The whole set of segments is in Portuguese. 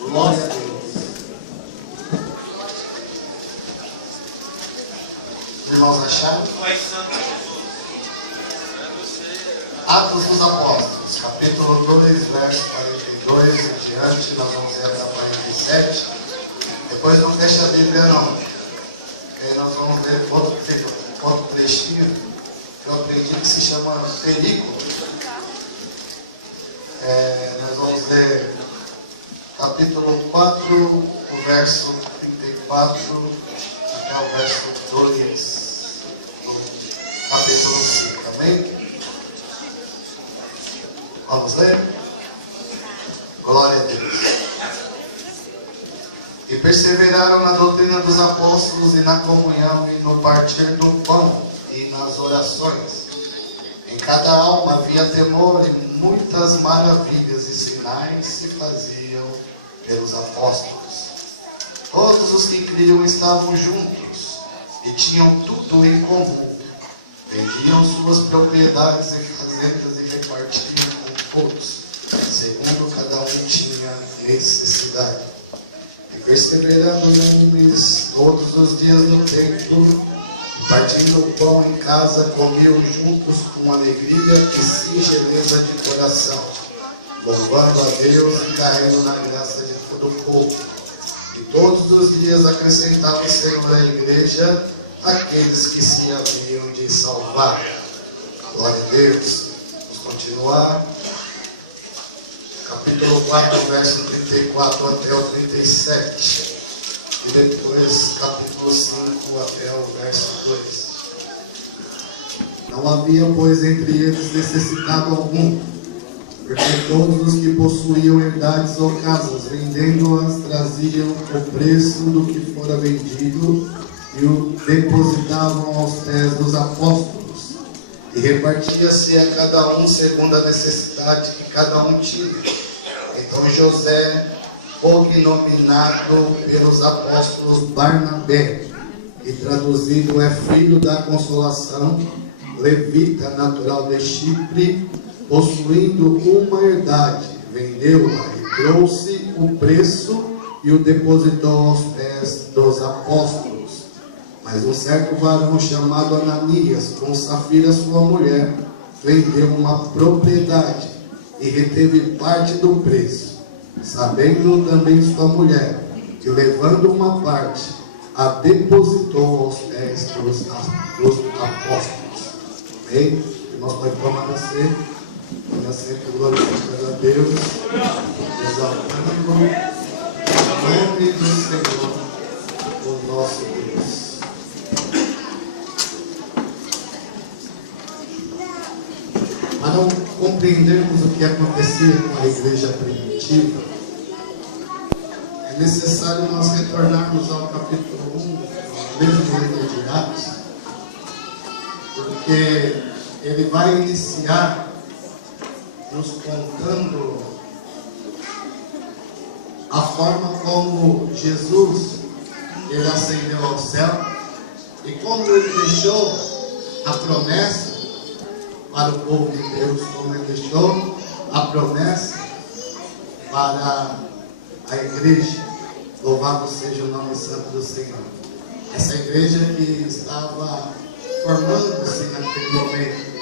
Glória a Deus. Irmãos, acharam? Atos dos Apóstolos, capítulo 2, verso 42 em diante, nós vamos ler até 47. Depois não fecha a Bíblia não. Aí nós vamos ler outro trechinho que eu aprendi que se chama Película. Nós vamos ler capítulo 4, o verso 34 até o verso 2 do capítulo 5, amém? Vamos ler? Glória a Deus. E perseveraram na doutrina dos apóstolos e na comunhão e no partir do pão e nas orações. Em cada alma havia temor e muitas maravilhas e sinais se faziam pelos apóstolos. Todos os que criam estavam juntos e tinham tudo em comum. Vendiam suas propriedades e fazendas e repartiam com todos, segundo cada um tinha necessidade. E perseverando neles todos os dias no templo, partindo o pão em casa, comiam juntos com alegria e singeleza de coração, louvando a Deus e caindo na graça de todo o povo. E todos os dias acrescentava o Senhor à igreja aqueles que se haviam de salvar. Glória a Deus. Vamos continuar. Capítulo 4, verso 34 até o 37. E depois capítulo 5 até o verso 2. Não havia, pois, entre eles necessitado algum, porque todos os que possuíam herdades ou casas, vendendo-as, traziam o preço do que fora vendido e o depositavam aos pés dos apóstolos. E repartia-se a cada um segundo a necessidade que cada um tinha. Então José, cognominado pelos apóstolos Barnabé, e traduzido é filho da consolação, levita natural de Chipre, possuindo uma herdade, vendeu-a e trouxe o preço e o depositou aos pés dos apóstolos. Mas um certo varão chamado Ananias, com Safira sua mulher, vendeu uma propriedade e reteve parte do preço, sabendo também sua mulher, que levando uma parte, a depositou aos pés dos apóstolos. Amém? Irmãos, pode permanecer. Olha sempre glorificando a Deus, exaltando o nome do Senhor, o nosso Deus. Para não compreendermos o que acontecia com a igreja primitiva, é necessário nós retornarmos ao capítulo 1, mesmo livro de Atos, porque ele vai iniciar nos contando a forma como Jesus ele ascendeu ao céu e como ele deixou a promessa para o povo de Deus, como ele deixou a promessa para a igreja. Louvado seja o nome santo do Senhor. Essa igreja que estava formando-se naquele momento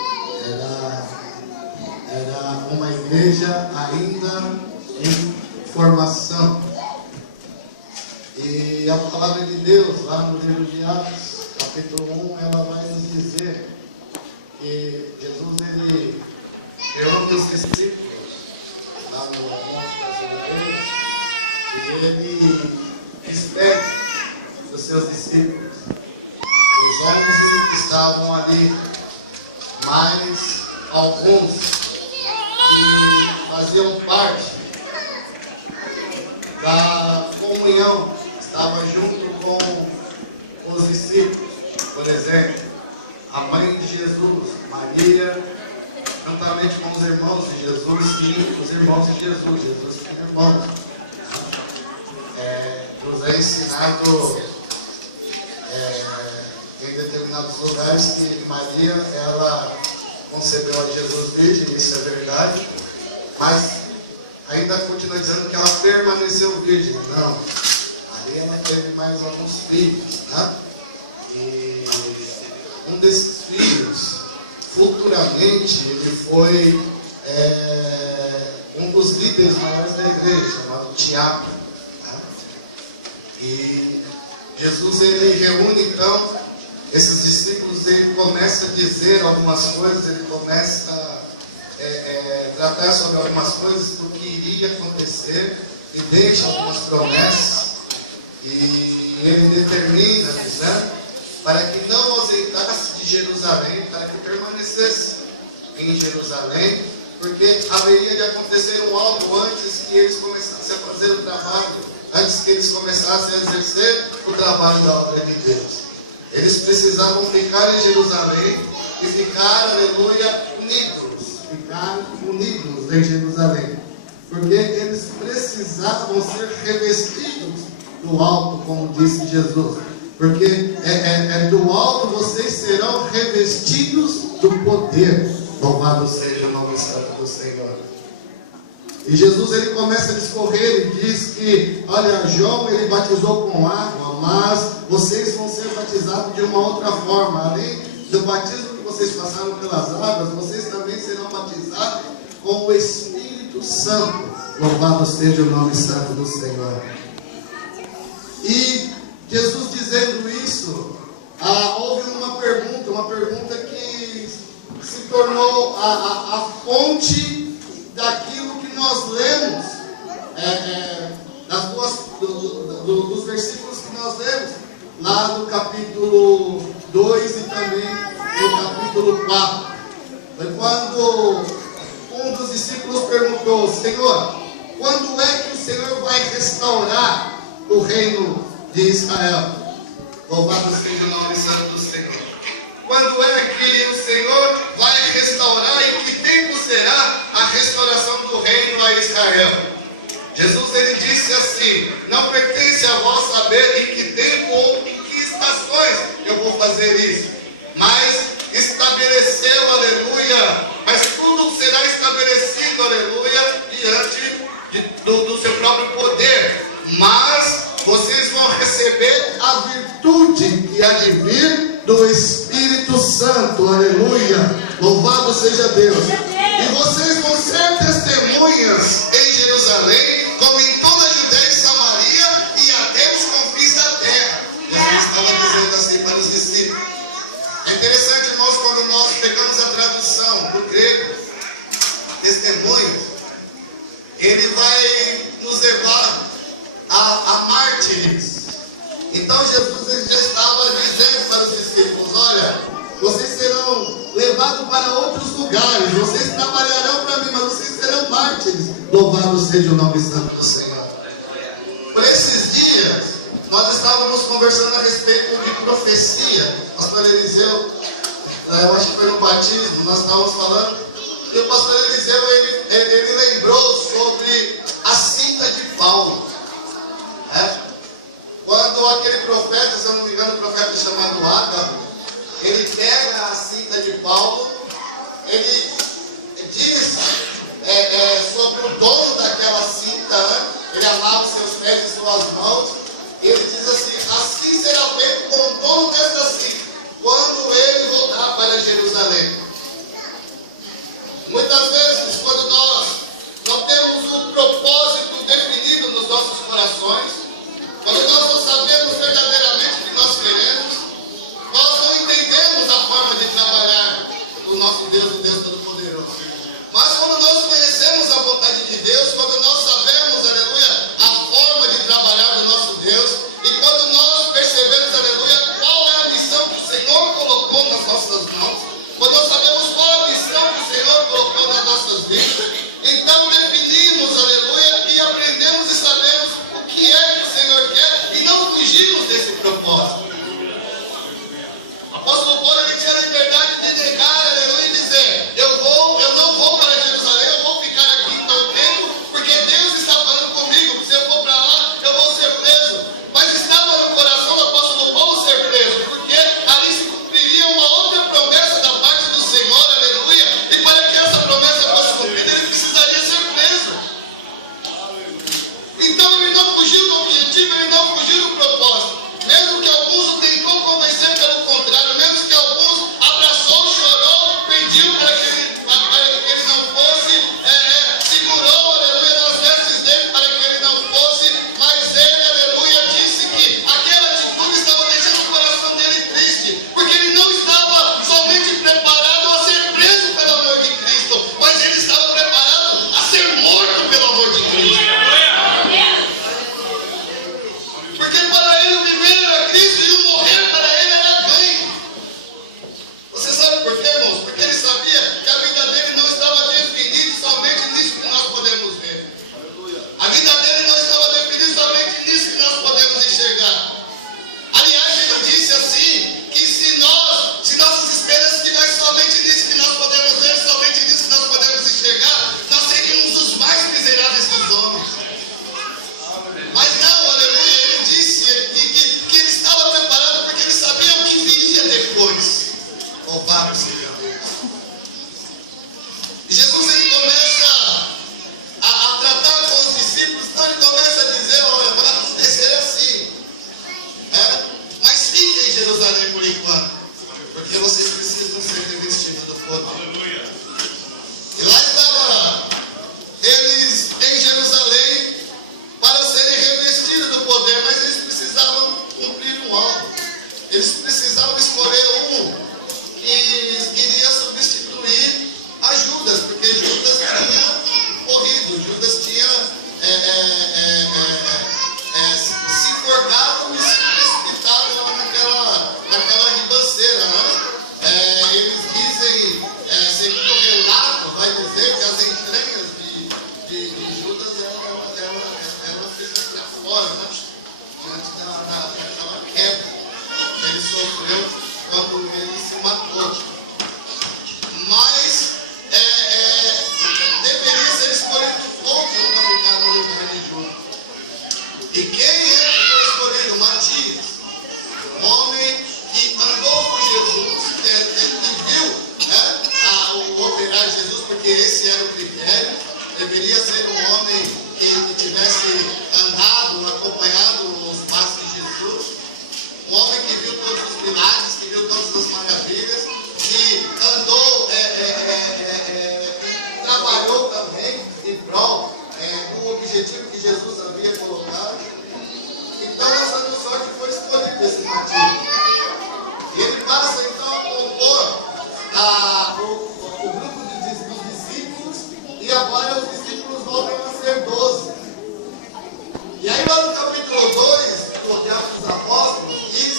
era uma igreja ainda em formação. E a palavra de Deus, lá no livro de Atos, capítulo 1, ela vai nos dizer que Jesus, ele reúne os discípulos lá no Monte das Oliveiras e ele despede dos seus discípulos. Os 11 que estavam ali, mas alguns que faziam parte da comunhão estavam junto com os discípulos. Por exemplo, a mãe de Jesus, Maria, juntamente com os irmãos de Jesus e os irmãos de Jesus. Jesus tinha irmãos. Nos é ensinado em determinados lugares que Maria, ela concebeu a Jesus virgem, isso é verdade, Mas ainda continua dizendo que ela permaneceu virgem. Não. Ali ela teve mais alguns filhos, né? E um desses filhos, futuramente, ele foi um dos líderes maiores da igreja, chamado Tiago. Né? E Jesus, ele reúne então esses discípulos, ele começa a dizer algumas coisas, ele começa a tratar sobre algumas coisas do que iria acontecer e deixa algumas promessas. E ele determina, né, para que não ausentasse de Jerusalém, para que permanecesse em Jerusalém, porque haveria de acontecer algo antes que eles começassem a fazer o trabalho, antes que eles começassem a exercer o trabalho da obra de Deus. Eles precisavam ficar em Jerusalém e ficar, aleluia, unidos. Ficar unidos em Jerusalém. Porque eles precisavam ser revestidos do alto, como disse Jesus. Porque do alto vocês serão revestidos do poder. Louvado seja o nome santo do Senhor. E Jesus, ele começa a discorrer e diz que, olha, João, ele batizou com água, mas vocês vão ser batizados de uma outra forma. Além do batismo que vocês passaram pelas águas, vocês também serão batizados com o Espírito Santo. Louvado seja o nome santo do Senhor. E Jesus dizendo isso, houve uma pergunta que se tornou a fonte daquilo que nós lemos, dos versículos que nós lemos, lá no capítulo 2 e também no capítulo 4. Foi quando um dos discípulos perguntou: Senhor, quando é que o Senhor vai restaurar o reino de Israel? Louvado seja o nome santo do Senhor. Quando é que o Senhor vai restaurar e que tempo será a restauração do reino a Israel? Jesus, ele disse assim: não pertence a vós saber em que tempo ou em que estações eu vou fazer isso, mas estabeleceu, aleluia, mas tudo será estabelecido, aleluia, diante do seu próprio poder. Mas vocês vão receber a virtude que há de vir do Espírito Santo, aleluia, louvado seja Deus. E vocês vão ser testemunhas em Jerusalém, como em toda a Judéia e Samaria e até os confins da terra. Jesus estava dizendo assim para os discípulos. É interessante, irmãos, quando nós pegamos a tradução do grego, testemunhos, ele vai nos levar a mártires. Então Jesus, ele já estava dizendo para os discípulos: olha, vocês serão levados para outros lugares, vocês trabalharão para mim, mas vocês serão mártires. Louvado seja o nome santo do Senhor. Por esses dias, nós estávamos conversando a respeito de profecia. O pastor Eliseu, eu acho que foi no batismo, nós estávamos falando, e o pastor Eliseu, ele lembrou sobre a cinta de Paulo. Quando aquele profeta, se eu não me engano, o profeta chamado Ágabo, ele pega a cinta de Paulo, ele diz sobre o dono daquela cinta, ele lava os seus pés e suas mãos, e ele diz assim: assim será feito com o dono desta cinta, quando ele voltar para Jerusalém. Muitas vezes ministério, deveria ser um homem que tivesse andado, acompanhado os passos de Jesus, um homem que viu todos os milagres, que viu todas as maravilhas, que andou, trabalhou também em prol do objetivo que Jesus havia colocado. Então, essa sorte foi escolhida esse partido. E ele passa então a compor o grupo dos discípulos, e agora os discípulos voltam a ser 12. E aí lá no capítulo 2 do Atos dos Apóstolos, diz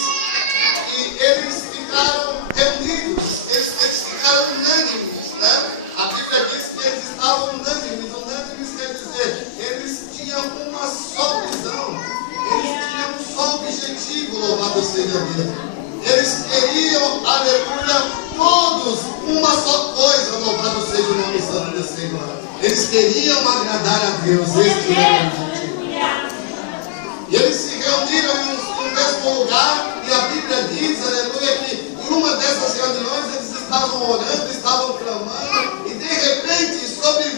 que eles ficaram reunidos, eles ficaram unânimes, né? A Bíblia diz que eles estavam unânimes quer dizer, eles tinham uma só visão, eles tinham um só objetivo, louvado seja Deus. Eles queriam, aleluia, todos uma só coisa, louvado seja o nome santo do Senhor. Eles queriam agradar a Deus, este era o objetivo. E eles se reuniram no mesmo lugar, e a Bíblia diz, aleluia, que em uma dessas reuniões eles estavam orando, estavam clamando, e de repente, sobre